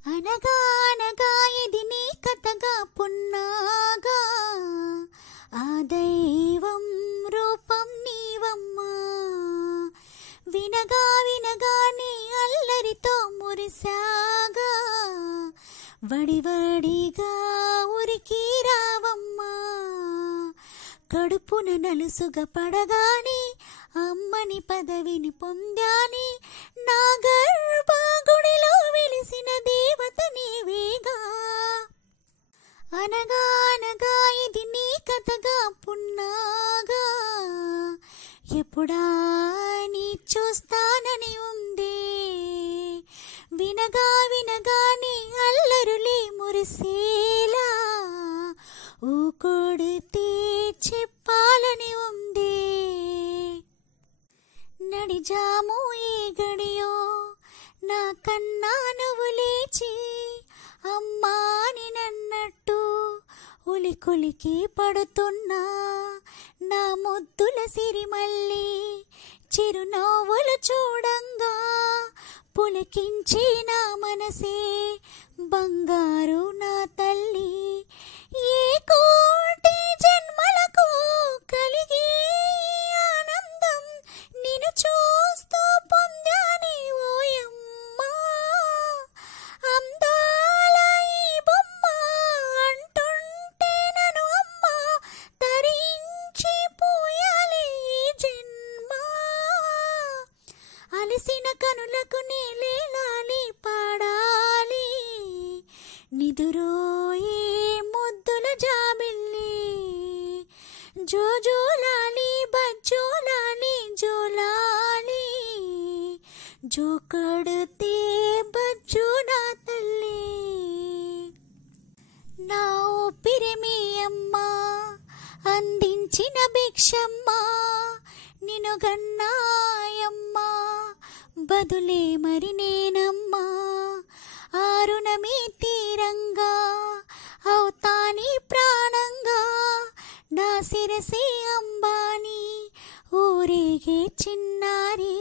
అనగా అనగా ఇది నీ కథగా పున్నాగా, ఆ దైవం రూపం నీవమ్మా. వినగా వినగా నీ అల్లరితో మురిసాగా, వడివడిగా ఉరికి రావమ్మా. కడుపున నలుసుగా పడగాని అమ్మని పదవిని పొందాని, నా గర్భగుడిలో వెలిసిన దేవత నీవేగా. అనగా అనగా ఇది నీ కథగా పున్నాగా, ఎప్పుడా నీ చూస్తానని ఉందే. వినగా వినగా నీ అల్లరులే మురిసేలా, ఊకొడితే చెప్పాలని ఉందే. నడిజాము ఏ గడియో నా కన్నా నువ్వు లేచి, అమ్మా అని నన్నట్టు ఉలి కులికి పడుతున్నా. నా ముద్దుల సిరిమల్లి చిరునవ్వులు చూడంగా, పులకించి నా మనసే బంగారు నా తల్లి. ఏ కోటి జన్మలకు కలిగే ఆనందం నిన్ను చూస్తూ పొందాని ఓయమ్మా. అందాల ఈ బొమ్మ అంటుంటే నన్ను అమ్మ తరించి పోయాలి ఈ జన్మ. అలసిన కనులకు నేలేలాలి పాడాలి, నిదురోయే ముద్దుల జాబిల్లి. జోజోలాలి బజ్జోలాలి జోలాలి, జో కడితే బజ్జో నా తల్లి. నా ఊపిరి మీ అమ్మ అందించిన భిక్షమ్మ, నిన్ను గన్నాయమ్మా బదులే మరి నేనమ్మా. ఆరుణమీ తీరంగా అవుతాని ప్రాణంగా, నా శిరసి అంబాని ఊరేగే చిన్నారి.